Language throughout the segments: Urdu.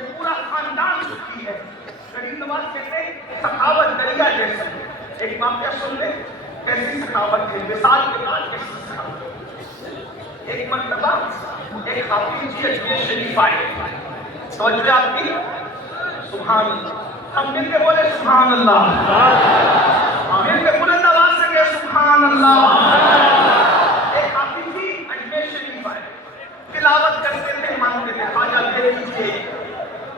یہ پورا خاندان سکھی ہے. غریب نواز کہتے ہیں سخاوت دریا جیسا. ایک واقعہ سن لیں کیسی سخاوت ہے, مثال کے بعد کیسی سخاوت. ایک مرتبہ ایک حافظ جی اجمیر شریف آئے. توجہ آپ کی, سبحان اللہ, ہم مل کے بولے سبحان اللہ, مل کے بلند آواز سے کہے سبحان اللہ. ایک حافظ جی اجمیر شریف آئے, تلاوت کرتے تھے, مانگتے تھے خواجہ دے دیجیے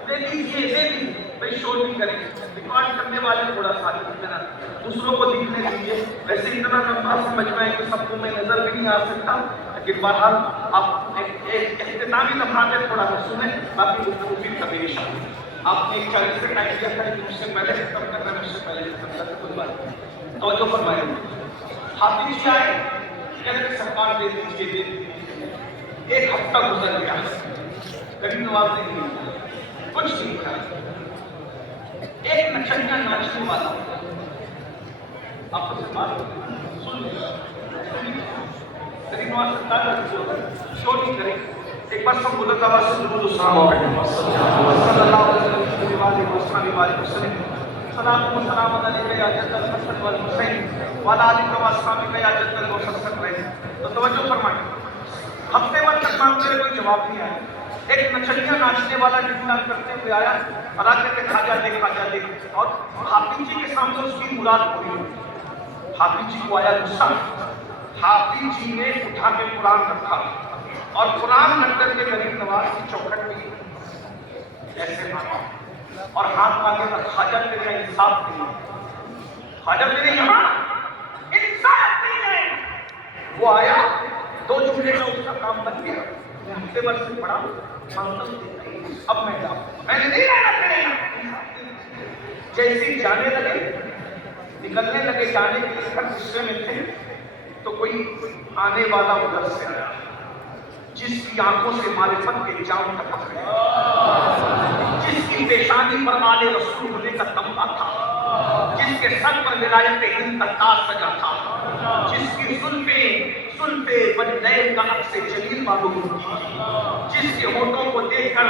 دے دیجیے دے دیجیے. بھائی شور نہیں کریں گے, ریکارڈ کرنے والے تھوڑا سا دوسروں کو دکھنے دیجیے. ویسے اتنا لمبا سمجھ میں کہ سب کو میں نظر بھی نہیں آ سکتا, لیکن بہرحال آپ ایک اختتامی لمحات تھوڑا سا سنیں, باقی گفتگو پھر کبھی شامل. آپ نے 40 سے ٹائم کیا تھا کہ مجھ سے پہلے ختم کرنا, مجھ سے پہلے ختم کرنا, کوئی بات نہیں, توجہ فرمائیں. حافظ جی آئے, کہتے ہیں سرکار دے دیجیے دے دیجیے. ایک ہفتہ گزر گیا, غریب نواز نے نہیں کچھ نہیں کیا. ایک نچنیا ناچنے والا, آپ کو بات سن لیں, غریب نواز سرکار شور نہیں کرے. ایک بار سب بلند آواز سے درود و سلام پڑھیں صلی اللہ علیہ وسلم. سلام و سلام علیکم یا جد الحسن والحسین وعلی آلک و اصحابک یا جد المحسن. تو توجہ فرمائیں, ہفتے بھر تک مانگتے کوئی جواب نہیں آیا. ایک نچنیا ناچنے والا ڈنڈا کرتے ہوئے آیا, اور آ کے کھاجا دے کھاجا دے, اور حافظ جی کے سامنے اس کی مراد پوری ہوئی. حافظ جی کو آیا غصہ. حافظ جی نے اٹھا کے قرآن رکھا, اور قرآن رکھ کر کے غریب نواز کی چوکھٹ میں ایسے مانگا, اور ہاتھ مانگے گا خواجہ تیرے انصاف نہیں, خواجہ تیرے یہاں انصاف نہیں ہے. وہ آیا, 2 جملے کا اس کا کام بن گیا. ہفتے بھر سے پڑھا, اب میں جاؤں, میں نے نہیں رہنا تیرے یہاں. جیسے جانے لگے, نکلنے لگے جانے کے لیے, ہر غصے میں تھے, تو کوئی آنے والا ادھر سے آیا جس کی آنکھوں سے معرفت کے جام ٹپک گئے, جس کی پیشانی پر آل رسول ہونے کا تمغہ تھا, جس کے سر پر ولایت ہند کا تاج سجا تھا, جس کی زلفیں بدنین کا عکس جلیل معلوم ہوتی تھی, جس کے ہونٹوں کو دیکھ کر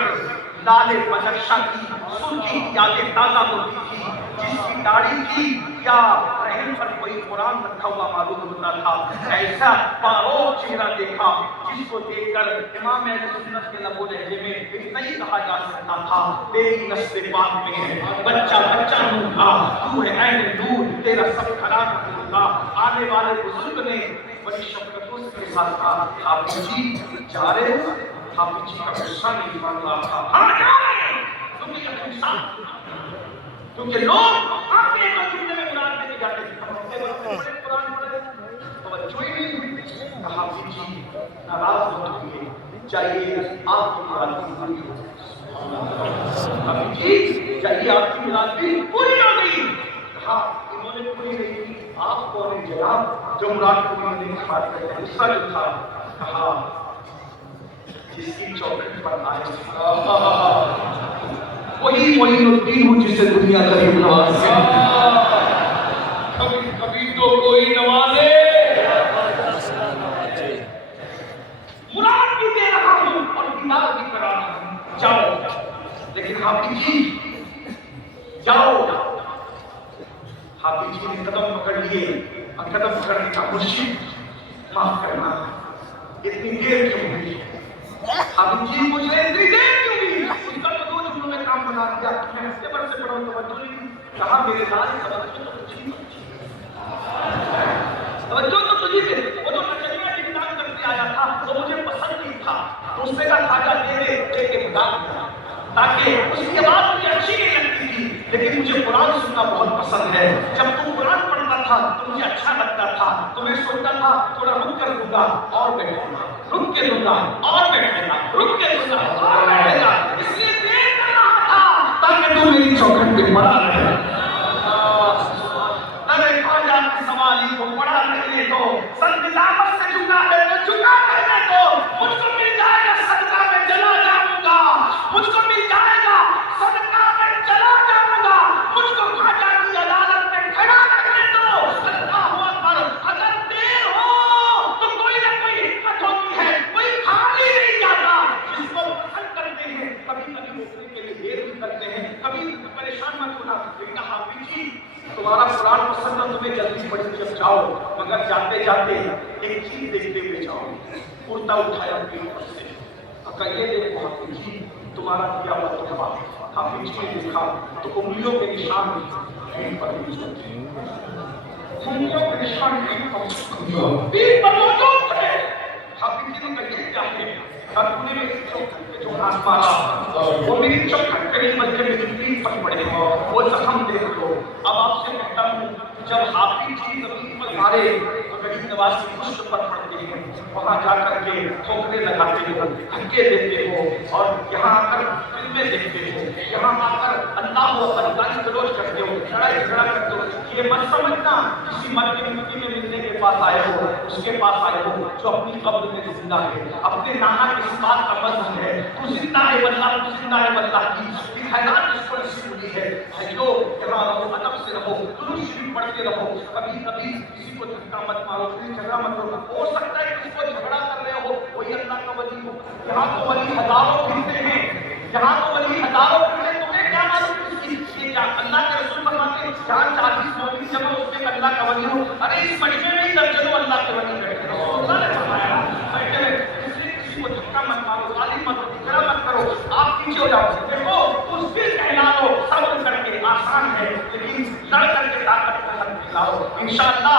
لال بدرشا کی سرخی یادیں تازہ ہوتی تھی, جس کی داڑھی کی یا رحم پر کوئی قرآن رکھا ہوا معلوم ہوتا تھا. ایسا پاروق چہرہ دیکھا جس کو دیکھ کر امام اہل سنت کے لب و لہجے میں اتنا ہی کہا جا سکتا تھا, تیری نسل پاک میں ہے بچہ بچہ نور کا, تو ہے عین نور, تیرا سب کھڑا نور کا. آنے والے بزرگ نے بڑی شفقتوں سے کے ساتھ کہا, حافظ جی جا رہے ہو؟ حافظ جی کا غصہ نہیں بن رہا تھا, ہاں جا رہے ہیں, تم یہ انسان, کیونکہ لوگ آپ نے ایک جملے میں قرآن میں جاتے تھے, بڑے قرآن پڑھے, توجہ ہی نہیں ہوئی. حافظ جی ناراض ہو چکے, چاہیے آپ کی مراد بھی پوری ہو. حافظ جی چاہیے آپ کی مراد بھی پوری ہو گئی. کہا انہوں نے پوری نہیں کی, آپ کو نے جناب جو مراد پوری نہیں بات کرتے, غصہ جو تھا, کہا جس کی چوکھٹ پر آئے وہی معین الدین ہوں جسے دنیا غریب نواز ہے. کبھی تو کوئی نوازے, مراد بھی دے رہا ہوں اور دیدار بھی کرا رہا ہوں, جاؤ. لیکن حافظ جی جاؤ. حافظ جی نے قدم پکڑ لیے, اور قدم پکڑنے کا مرشد معاف کرنا, اتنی دیر کیوں ہوئی؟ حافظ جی مجھے اتنی دیر کیوں ہوئی؟ اس کا تو 2 جملوں میں کام بنا دیا. میں ہفتے بھر سے پڑھا ہوں, توجہ نہیں. کہا میرے لال توجہ تو تجھی توجہ تو تجھی سے, وہ جو نچنیا ڈنڈا کرتے آیا تھا وہ مجھے پسند نہیں تھا, تو اس نے کہا خواجہ دے دے کے بتا دیا, تاکہ اس کی بات مجھے اچھی نہیں لگتی تھی, لیکن مجھے قرآن سننا بہت پسند ہے. جب تم قرآن پڑھتا تھا تو مجھے اچھا لگتا تھا, تو میں سوچتا تھا تھوڑا رک کر دوں گا اور بیٹھوں گا, رک کے دوں گا اور بیٹھے گا, رک کے دوں گا اور بیٹھے گا, اس لیے دیر کر رہا تھا تاکہ تم میری چوکھٹ پہ پڑا رہے. ارے خواجہ کی سوالی کو پڑا رہنے دو, سنگ دامت سے جھکا ہے تو جھکا رہنے دو, مجھ کو مل جائے گا صدقہ میں چلا جاؤں گا, مجھ کو مل جائے گا صدقہ میں چلا جاؤں گا, مجھ کو خواجہ کی عدالت میں کھڑا رہنے دو. اللہ اکبر. اگر دیر ہو تو کوئی نہ کوئی حکمت ہوتی ہے, کوئی خالی نہیں جاتا. جس کو پسند کرتے ہیں کبھی کبھی روکنے کے لیے دیر بھی کرتے ہیں، کبھی پریشان مت ہونا، لیکن حافظ جی تمہارا قرآن پسند ہے، تمہیں جلدی پڑھ جب جاؤ، مگر جاتے جاتے ایک چیز دیکھتے ہوئے جاؤ، کرتا اٹھایا پیٹ سے، یہ دیکھو حافظ جی تمہارا کیا ہوا تحفہ۔ حافظ جی نے دیکھا تو انگلیوں کے نشان پیٹ پر بھی چلتے، انگلیوں کے نشان پیٹ پر موجود تھے۔ حافظ جی نے کہا یہ کیا ہے؟ تو نے میری جو ہاتھ مارا وہ میری چوکھٹ کری بلکہ میری پیٹ پر پڑے، وہ زخم دیکھ لو۔ اب آپ سے کہتا ہوں جب حافظ جی زمین پر مارے تو غریب نواز کی پشت پر پڑتے ہیں، وہاں جا کر کے ٹھوکریں لگاتے ہو، دھکے دیتے ہو، اور یہاں آ کر فلمیں دیکھتے ہو، یہاں آ کر اللہ و گالی گلوچ کرتے ہو، لڑائی جھگڑا کرتے ہو۔ یہ مت سمجھنا کسی مرد کی مٹی میں ملنے کے پاس آئے ہو، اس کے پاس آئے ہو جو اپنی قبر میں زندہ ہے، اپنے نانا کے اس بات کا مذہب ہے تو زندہ ہے واللہ، تو زندہ ہے واللہ کی خیرات جس کو نصیب ہوئی ہے۔ بھائیو یہاں رہو، ادب سے رہو، درود شریف پڑھتے رہو، کبھی کبھی کسی کو دھکا مت مارو، کسی جھگڑا مت کرو، ہو سکتا ہے کسی کو جھگڑا کر رہے ہو وہی اللہ کا ولی ہو۔ یہاں تو ولی ہزاروں پھرتے ہیں، یہاں تو ولی ہزاروں پھرتے، تمہیں کیا معلوم کسی یہ کیا اللہ کے رسول فرماتے ہیں جہاں 40 مومن جمع اس کے اللہ کا ولی ہو۔ ارے اس مجمع میں ہی درجنوں اللہ کے ولی بیٹھے، رسول اللہ نے فرمایا بیٹھے رہے، کسی کو دھکا مت مارو، غالب مت کرو، جھگڑا مت کرو، آپ پیچھے ہو جاؤ۔ دیکھو اس بھی کہلا دو، صبر کر کے آسان ہے لیکن لڑ کر کے طاقت کا حل دکھلاؤ۔ انشاءاللہ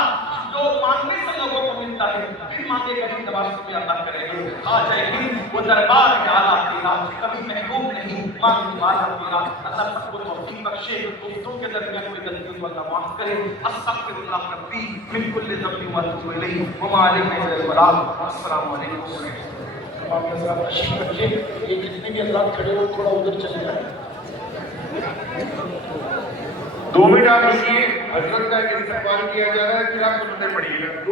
جو مانگنے سے لوگوں کو ملتا ہے پھر مانگے کبھی نواز کو عطا کریں گے۔ آ جائے ہند وہ دربار میں آلہ تیرا، کبھی محبوب نہیں مانگ والا تیرا۔ اللہ سب کو توفیق بخشے، گفتگو کے درمیان کوئی غلطی ہو اللہ معاف کرے۔ استغفر اللہ ربی من کل ذنب واتوب الیہ وما علیہ الا البلاغ۔ السلام علیکم۔ آپ حضرات تشریف رکھیے، یہ جتنے بھی حضرات کھڑے ہو تھوڑا ادھر چلے جائیں۔ 2 منٹ آپ رکیے، حضرت کا استقبال کیا جا رہا ہے، پھر آپ سنتے پڑھیے گا۔